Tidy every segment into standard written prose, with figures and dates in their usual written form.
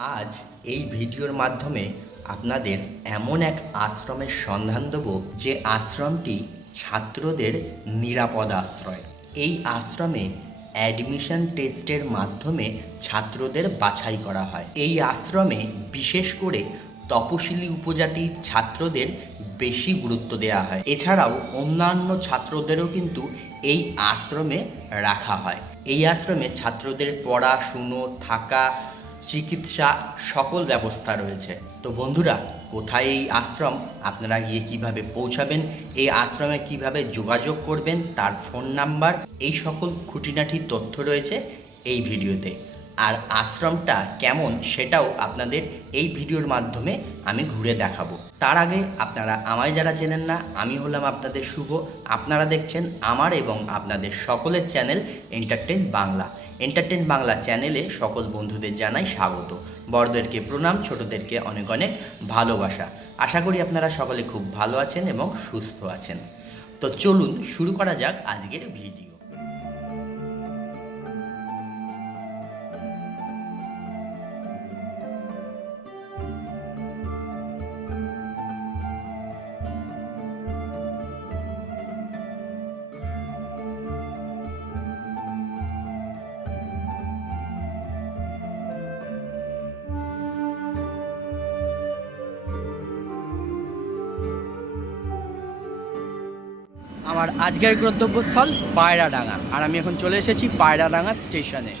আজ এই ভিডিওর মাধ্যমে আপনাদের এমন এক আশ্রমের সন্ধান দেব যে আশ্রমটি ছাত্রদের নিরাপদ আশ্রয়। এই আশ্রমে অ্যাডমিশন টেস্টের মাধ্যমে ছাত্রদের বাছাই করা হয়। এই আশ্রমে বিশেষ করে তপশিলি উপজাতির ছাত্রদের বেশি গুরুত্ব দেওয়া হয়। এছাড়াও অন্যান্য ছাত্রদেরও কিন্তু এই আশ্রমে রাখা হয়। এই আশ্রমে ছাত্রদের পড়াশুনো, থাকা, চিকিৎসা সকল ব্যবস্থা রয়েছে। তো বন্ধুরা, কোথায় এই আশ্রম, আপনারা গিয়ে কিভাবে পৌঁছাবেন, এই আশ্রমে কিভাবে যোগাযোগ করবেন, তার ফোন নাম্বার, এই সকল খুঁটিনাটি তথ্য রয়েছে এই ভিডিওতে। আর আশ্রমটা কেমন সেটাও আপনাদের এই ভিডিওর মাধ্যমে আমি ঘুরে দেখাবো। তার আগে আপনারা আমায় যারা চেনেন না, আমি হলাম আপনাদের শুভ। আপনারা দেখছেন আমার এবং আপনাদের সকলের channel entertain Bangla. Entertain Bangla চ্যানেলে সকল বন্ধুদের জানাই স্বাগত। বড়দেরকে প্রণাম, ছোটদেরকে অনেক অনেক ভালোবাসা। আশা করি আপনারা সকলে খুব ভালো আছেন এবং সুস্থ আছেন। তো চলুন শুরু করা যাক আজকের ভিডিও। আমার আজকের গন্তব্যস্থল পায়রাডাঙ্গা, আর আমি এখন চলে এসেছি পায়রাডাঙ্গা স্টেশনে।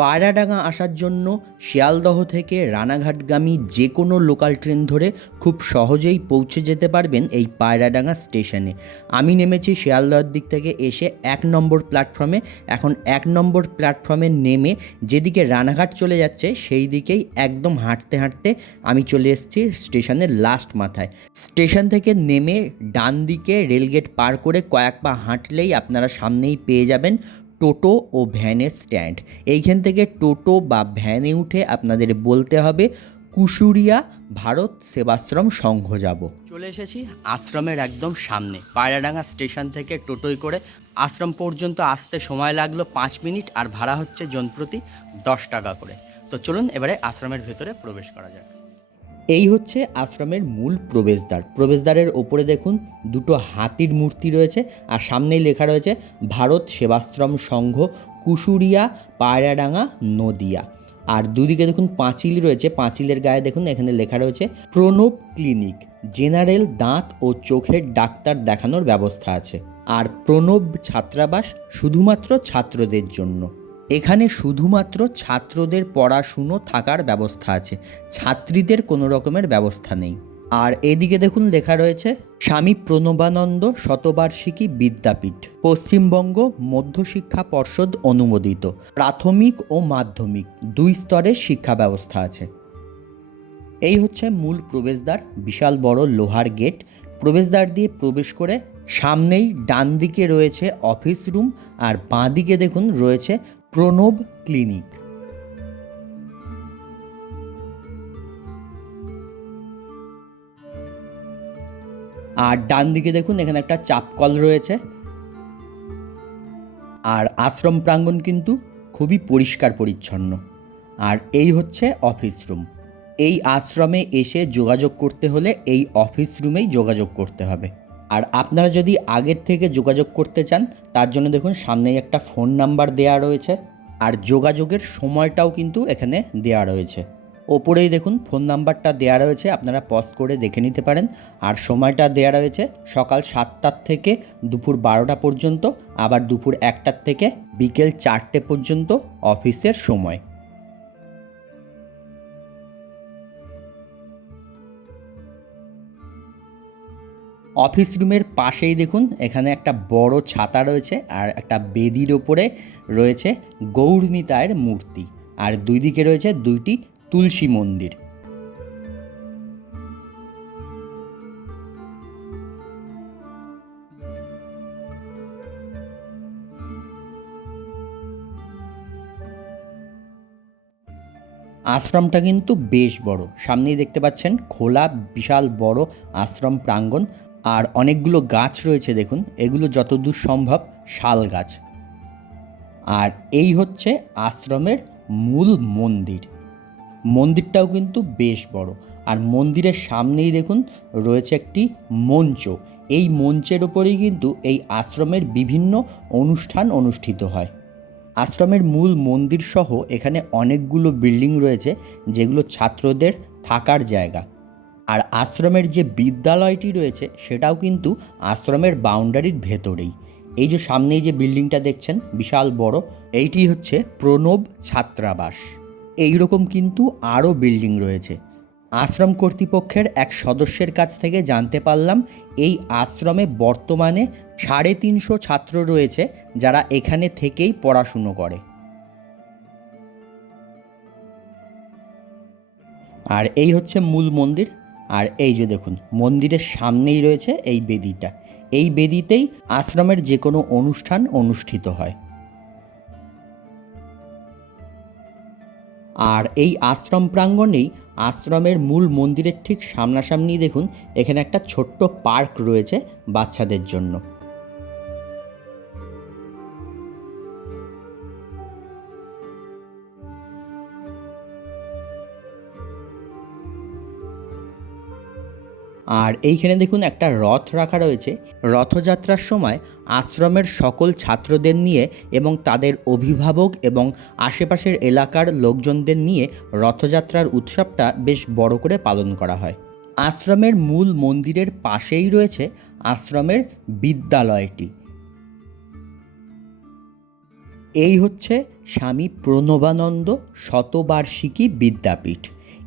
পায়রাডাঙ্গা আসার জন্য শিয়ালদহ থেকে রানাঘাটগামী যে কোনো লোকাল ট্রেন ধরে খুব সহজেই পৌঁছে যেতে পারবেন এই পায়রাডাঙ্গা স্টেশনে। আমি নেমেছি শিয়ালদহের দিক থেকে এসে 1 নম্বর প্ল্যাটফর্মে। এখন 1 নম্বর প্ল্যাটফর্মে নেমে যেদিকে রানাঘাট চলে যাচ্ছে সেই দিকেই একদম হাঁটতে হাঁটতে আমি চলে এসেছি স্টেশনের লাস্ট মাথায়। স্টেশন থেকে নেমে ডান দিকে রেলগেট পার করে কয়েক পা হাঁটলেই আপনারা সামনেই পেয়ে যাবেন টোটো ও ভ্যানের স্ট্যান্ড। এইখান থেকে টোটো বা ভ্যানে উঠে আপনাদের বলতে হবে কুশুরিয়া ভারত সেবাশ্রম সংঘ যাব। চলে এসেছি আশ্রমের একদম সামনে। পায়রাডাঙ্গা স্টেশন থেকে টোটোয় করে আশ্রম পর্যন্ত আসতে সময় লাগলো 5 মিনিট, আর ভাড়া হচ্ছে জনপ্রতি 10 টাকা করে। তো চলুন এবারে আশ্রমের ভেতরে প্রবেশ করা যাক। এই হচ্ছে আশ্রমের মূল প্রবেশদ্বার। প্রবেশদ্বারের ওপরে দেখুন দুটো হাতির মূর্তি রয়েছে, আর সামনেই লেখা রয়েছে ভারত সেবাশ্রম সংঘ কুশুরিয়া পায়রাডাঙ্গা নদিয়া। আর দুদিকে দেখুন পাঁচিল রয়েছে, পাঁচিলের গায়ে দেখুন এখানে লেখা রয়েছে প্রণব ক্লিনিক, জেনারেল দাঁত ও চোখের ডাক্তার দেখানোর ব্যবস্থা আছে। আর প্রণব ছাত্রাবাস শুধুমাত্র ছাত্রদের জন্য। এখানে শুধুমাত্র ছাত্রদের পড়াশুনো, থাকার ব্যবস্থা আছে, ছাত্রীদের কোনো রকমের ব্যবস্থা নেই। আর এদিকে দেখুন লেখা রয়েছে স্বামী প্রণবানন্দ শতবার্ষিকী বিদ্যাপীঠ, পশ্চিমবঙ্গ মধ্যশিক্ষা পর্ষদ অনুমোদিত, প্রাথমিক ও মাধ্যমিক 2 স্তরের শিক্ষা ব্যবস্থা আছে। এই হচ্ছে মূল প্রবেশদ্বার, বিশাল বড় লোহার গেট। প্রবেশদ্বার দিয়ে প্রবেশ করে সামনেই ডান দিকে রয়েছে অফিস রুম, আর বাঁ দিকে দেখুন রয়েছে প্রণব ক্লিনিক। আর ডান দিকে দেখুন এখানে একটা চাপকল রয়েছে। আর আশ্রম প্রাঙ্গণ কিন্তু খুবই পরিষ্কার পরিচ্ছন্ন। আর এই হচ্ছে অফিস রুম। এই আশ্রমে এসে যোগাযোগ করতে হলে এই অফিস রুমেই যোগাযোগ করতে হবে। আর আপনারা যদি আগের থেকে যোগাযোগ করতে চান তার জন্য দেখুন সামনেই একটা ফোন নাম্বার দেওয়া রয়েছে, আর যোগাযোগের সময়টাও কিন্তু এখানে দেওয়া রয়েছে। ওপরেই দেখুন ফোন নাম্বারটা দেওয়া রয়েছে, আপনারা পজ করে দেখে নিতে পারেন। আর সময়টা দেওয়া রয়েছে সকাল 7টার থেকে দুপুর 12টা পর্যন্ত, আবার দুপুর 1টার থেকে বিকেল 4টে পর্যন্ত অফিসের সময়। অফিস রুমের পাশেই দেখুন এখানে একটা বড় ছাতা রয়েছে, আর একটা বেদির ওপরে রয়েছে গৌরনীতায়ের মূর্তি, আর দুই দিকে রয়েছে 2টি তুলসী মন্দির। আশ্রমটা কিন্তু বেশ বড়, সামনেই দেখতে পাচ্ছেন খোলা বিশাল বড় আশ্রম প্রাঙ্গণ। আর অনেকগুলো গাছ রয়েছে দেখুন, এগুলো যতদূর সম্ভব শাল গাছ। আর এই হচ্ছে আশ্রমের মূল মন্দির। মন্দিরটাও কিন্তু বেশ বড়। আর মন্দিরের সামনেই দেখুন রয়েছে একটি মঞ্চ। এই মঞ্চের ওপরেই কিন্তু এই আশ্রমের বিভিন্ন অনুষ্ঠান অনুষ্ঠিত হয়। আশ্রমের মূল মন্দির সহ এখানে অনেকগুলো বিল্ডিং রয়েছে যেগুলো ছাত্রদের থাকার জায়গা। আর আশ্রমের যে বিদ্যালয়টি রয়েছে সেটাও কিন্তু আশ্রমের বাউন্ডারির ভেতরেই। এই যে সামনেই যে বিল্ডিংটা দেখছেন বিশাল বড়, এইটি হচ্ছে প্রণব ছাত্রাবাস। এই রকম কিন্তু আরও বিল্ডিং রয়েছে। আশ্রম কর্তৃপক্ষের এক সদস্যের কাছ থেকে জানতে পারলাম এই আশ্রমে বর্তমানে 350 ছাত্র রয়েছে যারা এখানে থেকেই পড়াশুনো করে। আর এই হচ্ছে মূল মন্দির। আর এই যে দেখুন মন্দিরের সামনেই রয়েছে এই বেদিটা। এই বেদিতেই আশ্রমের যে কোনো অনুষ্ঠান অনুষ্ঠিত হয়। আর এই আশ্রম প্রাঙ্গণেই আশ্রমের মূল মন্দিরের ঠিক সামনাসামনি দেখুন এখানে একটা ছোট্ট পার্ক রয়েছে বাচ্চাদের জন্য। আর এইখানে দেখুন একটা রথ রাখা রয়েছে। রথযাত্রার সময় আশ্রমের সকল ছাত্রদের নিয়ে এবং তাদের অভিভাবক এবং আশেপাশের এলাকার লোকজনদের নিয়ে রথযাত্রার উৎসবটা বেশ বড় করে পালন করা হয়। আশ্রমের মূল মন্দিরের পাশেই রয়েছে আশ্রমের বিদ্যালয়টি। এই হচ্ছে স্বামী প্রণবানন্দ শতবার্ষিকী বিদ্যাপীঠ।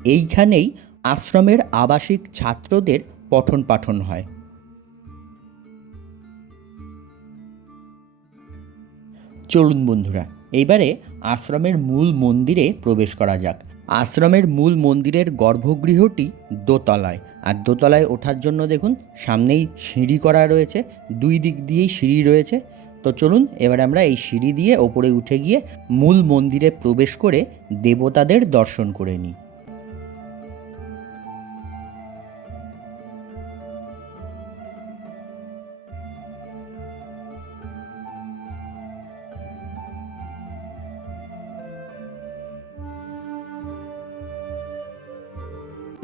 এইখানেই আশ্রমের আবাসিক ছাত্রদের পঠন পাঠন হয়। চলুন বন্ধুরা, এইবারে আশ্রমের মূল মন্দিরে প্রবেশ করা যাক। আশ্রমের মূল মন্দিরের গর্ভগৃহটি দোতলায়। আর দোতলায় ওঠার জন্য দেখুন সামনেই সিঁড়ি করা রয়েছে, দুই দিক দিয়েই সিঁড়ি রয়েছে। তো চলুন এবার আমরা এই সিঁড়ি দিয়ে ওপরে উঠে গিয়ে মূল মন্দিরে প্রবেশ করে দেবতাদের দর্শন করে নিই।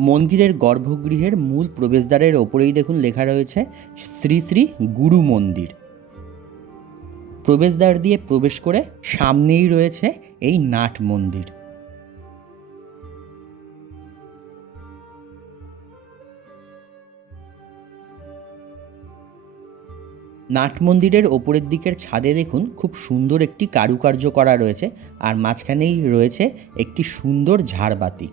মন্দিরের গর্ভগৃহের মূল প্রবেশদ্বারের ওপরেই দেখুন লেখা রয়েছে শ্রী শ্রী গুরু মন্দির। প্রবেশদ্বার দিয়ে প্রবেশ করে সামনেই রয়েছে এই নাট মন্দির। নাট মন্দিরের ওপরের দিকের ছাদে দেখুন খুব সুন্দর একটি কারুকার্য করা রয়েছে। আর মাঝখানেই রয়েছে একটি সুন্দর ঝাড়বাতি।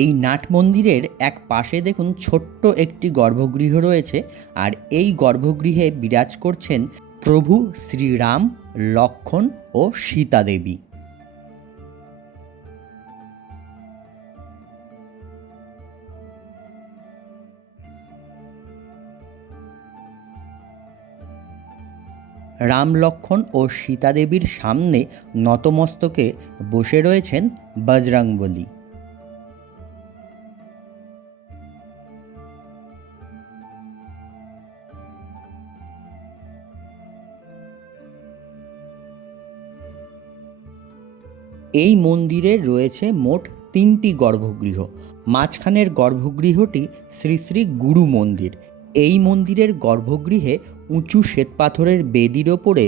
এই নাট মন্দিরের এক পাশে দেখুন ছোট্ট একটি গর্ভগৃহ রয়েছে। আর এই গর্ভগৃহে বিরাজ করছেন প্রভু শ্রীরাম, লক্ষ্মণ ও সীতা দেবী। রাম, লক্ষ্মণ ও সীতা দেবীর সামনে নতমস্তকে বসে রয়েছেন বজরংবলী। এই মন্দিরে রয়েছে মোট 3টি গর্ভগৃহ। মাঝখানের গর্ভগৃহটি শ্রী শ্রী গুরু মন্দির। এই মন্দিরের গর্ভগৃহে উঁচু শ্বেতপাথরের বেদির ওপরে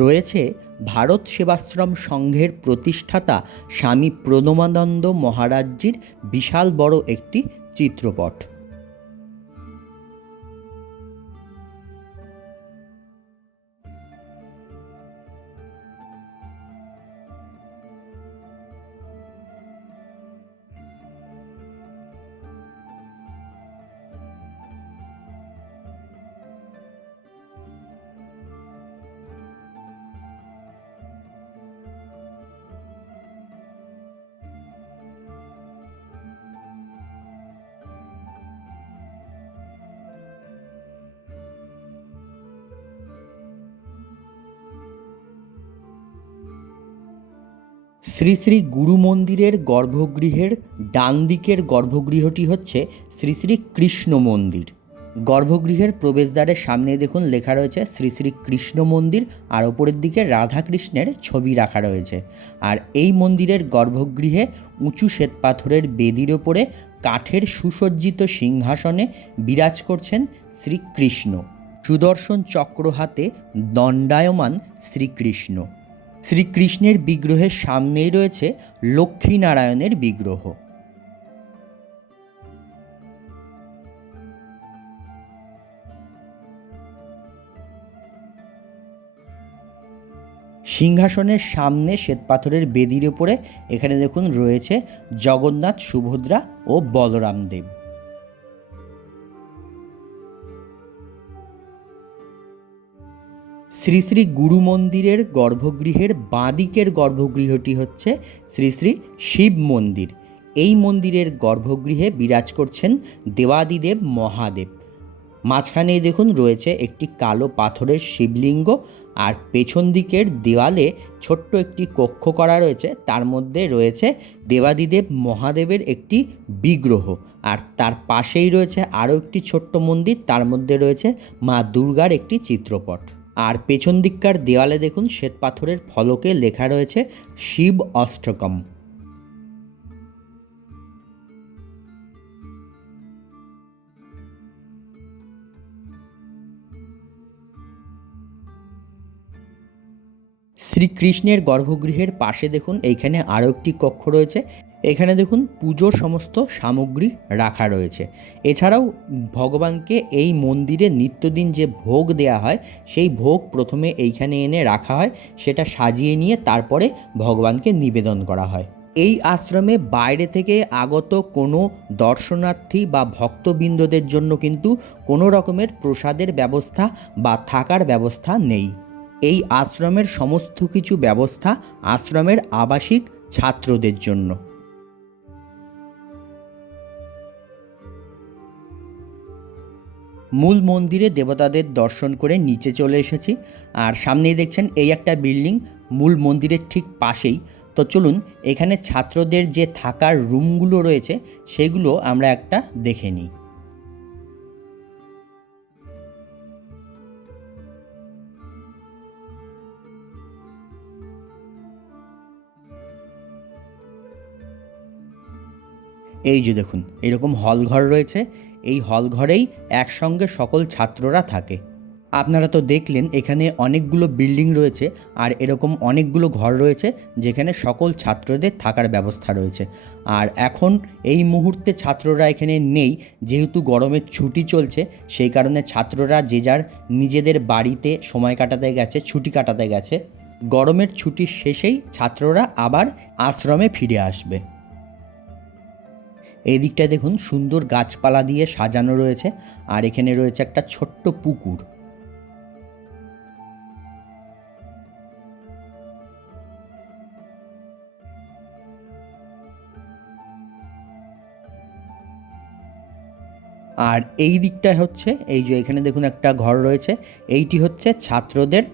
রয়েছে ভারত সেবাশ্রম সংঘের প্রতিষ্ঠাতা স্বামী প্রণবানন্দ মহারাজজির বিশাল বড় একটি চিত্রপট। শ্রী শ্রী গুরু মন্দিরের গর্ভগৃহের ডান দিকের গর্ভগৃহটি হচ্ছে শ্রী শ্রী কৃষ্ণ মন্দির। গর্ভগৃহের প্রবেশদ্বারের সামনে দেখুন লেখা রয়েছে শ্রী শ্রী কৃষ্ণ মন্দির, আর ওপরের দিকে রাধাকৃষ্ণের ছবি রাখা রয়েছে। আর এই মন্দিরের গর্ভগৃহে উঁচু শ্বেতপাথরের বেদির ওপরে কাঠের সুসজ্জিত সিংহাসনে বিরাজ করছেন শ্রীকৃষ্ণ। সুদর্শন চক্র হাতে দণ্ডায়মান শ্রীকৃষ্ণ। শ্রীকৃষ্ণের বিগ্রহের সামনেই রয়েছে লক্ষ্মীনারায়ণের বিগ্রহ। সিংহাসনের সামনে শ্বেতপাথরের বেদির উপরে এখানে দেখুন রয়েছে জগন্নাথ, সুভদ্রা ও বলরাম দেব। শ্রী শ্রী গুরু মন্দিরের গর্ভগৃহের বাঁদিকের গর্ভগৃহটি হচ্ছে শ্রী শ্রী শিব মন্দির। এই মন্দিরের গর্ভগৃহে বিরাজ করছেন দেবাদিদেব মহাদেব। মাঝখানেই দেখুন রয়েছে একটি কালো পাথরের শিবলিঙ্গ, আর পেছন দিকের দেওয়ালে ছোট্ট একটি কক্ষ করা রয়েছে, তার মধ্যে রয়েছে দেবাদিদেব মহাদেবের একটি বিগ্রহ। আর তার পাশেই রয়েছে আরও একটি ছোট্ট মন্দির, তার মধ্যে রয়েছে মা দুর্গার একটি চিত্রপট। আর পেছন দিককার দেওয়ালে দেখুন শ্বেতপাথরের ফলকে লেখা রয়েছে শিব অষ্টকম। শ্রীকৃষ্ণের গর্ভগৃহের পাশে দেখুন এইখানে আরও একটি কক্ষ রয়েছে। এখানে দেখুন পুজোর সমস্ত সামগ্রী রাখা রয়েছে। এছাড়াও ভগবানকে এই মন্দিরে নিত্যদিন যে ভোগ দেয়া হয় সেই ভোগ প্রথমে এইখানে এনে রাখা হয়, সেটা সাজিয়ে নিয়ে তারপরে ভগবানকে নিবেদন করা হয়। এই আশ্রমে বাইরে থেকে আগত কোনো দর্শনার্থী বা ভক্তবৃন্দদের জন্য কিন্তু কোনো রকমের প্রসাদের ব্যবস্থা বা থাকার ব্যবস্থা নেই। এই আশ্রমের সমস্ত কিছু ব্যবস্থা আশ্রমের আবাসিক ছাত্রদের জন্য। মূল মন্দিরে দেবতাদের দর্শন করে নিচে চলে এসেছি, আর সামনেই দেখছেন এই একটা বিল্ডিং মূল মন্দিরের ঠিক পাশেই। তো চলুন এখানে ছাত্রদের যে থাকার রুমগুলো রয়েছে সেগুলো আমরা একটা দেখে নিই। এই যে দেখুন এরকম হল ঘর রয়েছে, এই হল ঘরেই একসঙ্গে সকল ছাত্ররা থাকে। আপনারা তো দেখলেন এখানে অনেকগুলো বিল্ডিং রয়েছে আর এরকম অনেকগুলো ঘর রয়েছে যেখানে সকল ছাত্রদের থাকার ব্যবস্থা রয়েছে। আর এখন এই মুহূর্তে ছাত্ররা এখানে নেই, যেহেতু গরমের ছুটি চলছে সেই কারণে ছাত্ররা যে যার নিজেদের বাড়িতে সময় কাটাতে গেছে, ছুটি কাটাতে গেছে। গরমের ছুটির শেষেই ছাত্ররা আবার আশ্রমে ফিরে আসবে। এই দিকটায় দেখুন সুন্দর গাছপালা দিয়ে সাজানো রয়েছে, আর এখানে রয়েছে একটা ছোট্ট পুকুর। আর এই দিকটায় হচ্ছে এই যে এখানে দেখুন একটা ঘর রয়েছে, এইটি হচ্ছে ছাত্রদের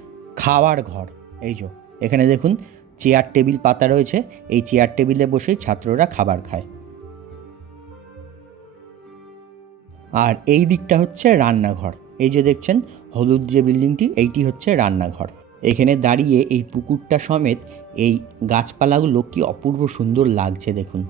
খাওয়ার ঘর। এই যে এখানে দেখুন চেয়ার টেবিল পাতা রয়েছে, এই চেয়ার টেবিলে বসেই ছাত্ররা খাবার খায়। আর এই দিকটা হচ্ছে রান্নাঘর। এই যে দেখছেন হলুদ যে বিল্ডিংটি, এইটি হচ্ছে রান্নাঘর। এখানে দাঁড়িয়ে এই পুকুরটা সমেত এই গাছপালাগুলো কি অপূর্ব সুন্দর লাগছে দেখুন।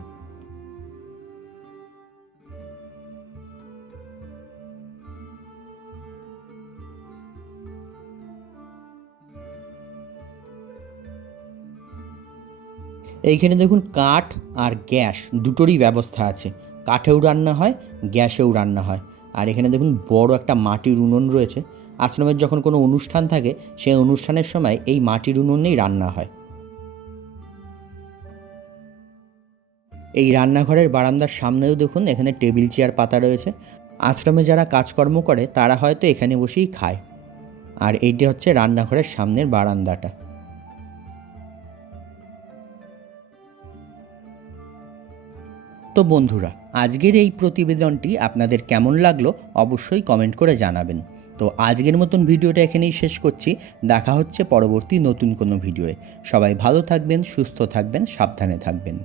এইখানে দেখুন কাঠ আর গ্যাস দুটোরই ব্যবস্থা আছে, কাঠেও রান্না হয়, গ্যাসেও রান্না হয়। আর এখানে দেখুন বড় একটা মাটির উনুন রয়েছে। আশ্রমের যখন কোনো অনুষ্ঠান থাকে সেই অনুষ্ঠানের সময় এই মাটির উনুনেই রান্না হয়। এই রান্নাঘরের বারান্দার সামনেও দেখুন এখানে টেবিল চেয়ার পাতা রয়েছে। আশ্রমে যারা কাজকর্ম করে তারা হয়তো এখানে বসেই খায়। আর এইটি হচ্ছে রান্নাঘরের সামনের বারান্দাটা। তো বন্ধুরা, আজকের এই প্রতিবেদনটি আপনাদের কেমন লাগলো অবশ্যই কমেন্ট করে জানাবেন। তো তো আজকের মতন ভিডিওটা এখানেই শেষ করছি। দেখা হচ্ছে পরবর্তী নতুন কোনো ভিডিওয়ে। সবাই ভালো থাকবেন, সুস্থ থাকবেন, সাবধানে থাকবেন।